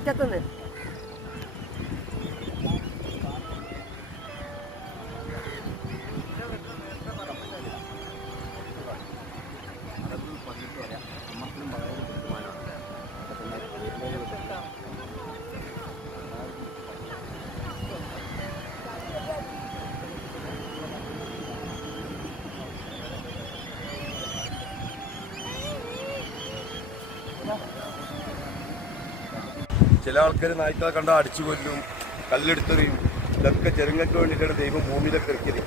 അറ്റത്തുനിന്ന്. ചില ആൾക്കാർ നായ്ക്കളെ കണ്ടാൽ അടിച്ചു കൊല്ലും, കല്ലെടുത്തെറിയും. ഇതൊക്കെ ജനങ്ങൾക്ക് വേണ്ടിയിട്ടാണ് ദൈവം ഭൂമിയിലൊക്കെ ഇറക്കിയത്.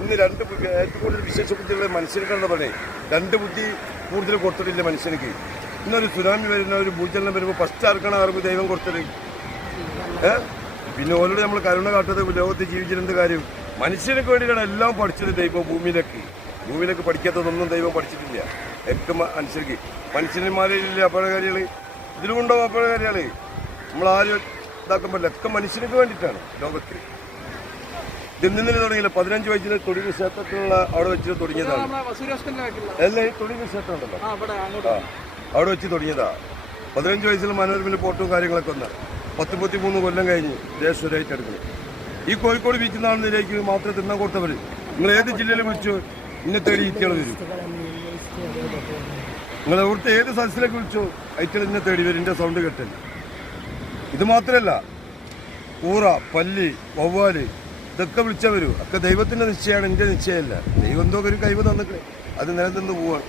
ഇന്ന് ഏറ്റവും കൂടുതൽ വിശേഷപ്പെട്ടുള്ള മനുഷ്യർക്കാണെന്ന് പറഞ്ഞേ 2 ബുദ്ധി കൂടുതൽ കൊടുത്തിട്ടില്ല മനുഷ്യനിക്ക്. ഇന്നൊരു സുനാമി വരുന്ന ഒരു ഭൂചലനം വരുമ്പോൾ ഫസ്റ്റ് ആർക്കാണ് അവർക്ക് ദൈവം കൊടുത്തത്? പിന്നെ ഓരോട് നമ്മൾ കരുണ കാട്ടത് ലോകത്ത് ജീവിച്ചിരുന്ന കാര്യം. മനുഷ്യനക്ക് വേണ്ടിയിട്ടാണ് എല്ലാം പഠിച്ചത് ദൈവം ഭൂമിയിലേക്ക് പഠിക്കാത്തതൊന്നും ദൈവം പഠിച്ചിട്ടില്ല. ഒക്കെ മനുഷ്യന്മാരില്ല അപകടകാരികൾ, ഇതിലുമുണ്ടോ അപകടകാരികൾ? നമ്മളാരും ഇതാക്കാൻ പറ്റില്ല. ഒക്കെ മനുഷ്യനക്ക് വേണ്ടിയിട്ടാണ് ലോകത്ത്. ഇന്നിന്നലെ തുടങ്ങിയില്ല. 15 വയസ്സിൽ തൊടിക ക്ഷേത്രത്തിലുള്ള അവിടെ വെച്ച് തുടങ്ങിയതാണ്. അല്ല, ഈ തൊടിക ക്ഷേത്രം ഉണ്ടല്ലോ, അവിടെ വെച്ച് തുടങ്ങിയതാ. 15 വയസ്സിൽ മനോരമയിൽ ഫോട്ടോയും കാര്യങ്ങളൊക്കെ വന്ന 33 കൊല്ലം കഴിഞ്ഞ് ദേശീയമായിട്ട് എടുക്കുന്നത്. ഈ കോഴിക്കോട് ബീച്ചിൽ നിന്നാണെന്നിലേക്ക് മാത്രം തിന്നാൻ കൊടുത്തവർ. നിങ്ങൾ ഏത് ജില്ലയിൽ വിളിച്ചു ഇന്നെ തേടി ഈറ്റകൾ വരും. നിങ്ങൾ അവിടുത്തെ ഏത് സദസ്സിലേക്ക് വിളിച്ചു ഐറ്റകൾ ഇന്നെ തേടി വരും. എൻ്റെ സൗണ്ട് കേട്ടല്ല. ഇത് മാത്രമല്ല, കൂറ, പല്ലി, വവ്വാല് ഇതൊക്കെ വിളിച്ചാൽ വരും. ഒക്കെ ദൈവത്തിൻ്റെ നിശ്ചയമാണ്, എൻ്റെ നിശ്ചയമല്ല. ദൈവം എന്തോ ഒരു കഴിവ് തന്നിട്ട് അത് നിലനിന്ന് പോവാണ്.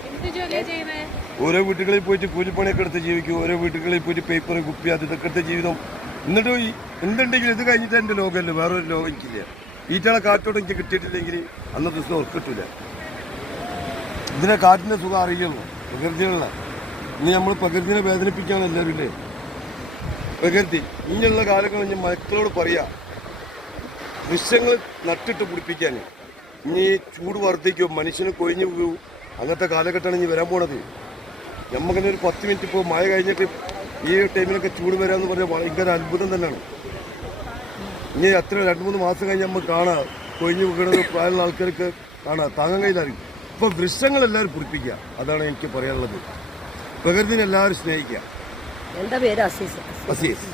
ഓരോ വീട്ടുകളിൽ പോയിട്ട് കൂലിപ്പണിയൊക്കെ എടുത്ത് ജീവിക്കും. ഓരോ വീട്ടുകളിൽ പോയിട്ട് പേപ്പർ, കുപ്പി, അത് ഇതൊക്കെ എടുത്ത് ജീവിതം. എന്നിട്ട് എന്തുണ്ടെങ്കിലും ഇത് കഴിഞ്ഞിട്ട് എൻ്റെ ലോകമല്ല, വേറൊരു ലോകം എനിക്കില്ല. ഈറ്റകളെ കാറ്റോടെ എനിക്ക് കിട്ടിയിട്ടില്ലെങ്കിൽ അന്നത്തെ ദിവസം ഉറക്കിട്ടില്ല. ഇതിനെ കാറ്റിൻ്റെ സുഖം അറിയുള്ളൂ, പ്രകൃതിയുള്ള. ഇനി നമ്മൾ പ്രകൃതിനെ വേദനിപ്പിക്കുകയാണ് എല്ലാവരും ഇല്ലേ? പ്രകൃതി ഇങ്ങനെയുള്ള കാലങ്ങൾ ഞാൻ മക്കളോട് പറയാം, വൃക്ഷങ്ങൾ നട്ടിട്ട് പിടിപ്പിക്കാൻ. ഇനി ചൂട് വർദ്ധിക്കും, മനുഷ്യന് കൊഴിഞ്ഞു പോകും. അങ്ങനത്തെ കാലഘട്ടമാണ് ഇനി വരാൻ പോണത്. നമുക്കിങ്ങനെ ഒരു 10 മിനിറ്റ് ഇപ്പോൾ മഴ കഴിഞ്ഞിട്ട് ഈ ടൈമിലൊക്കെ ചൂട് വരാമെന്ന് പറഞ്ഞാൽ ഭയങ്കര അത്ഭുതം തന്നെയാണ്. ഇനി അത്ര 2-3 മാസം കഴിഞ്ഞ് നമ്മൾ കാണാം, കൊഴിഞ്ഞു വീണത് പ്രായമുള്ള ആൾക്കാർക്ക് കാണാം, താങ്ങാൻ കഴിയില്ലായിരിക്കും. ഇപ്പോൾ വൃക്ഷങ്ങളെല്ലാവരും പിടിപ്പിക്കുക, അതാണ് എനിക്ക് പറയാനുള്ളത്. പ്രകൃതിനെ എല്ലാവരും സ്നേഹിക്കുക. എൻ്റെ പേര് അസീസ്.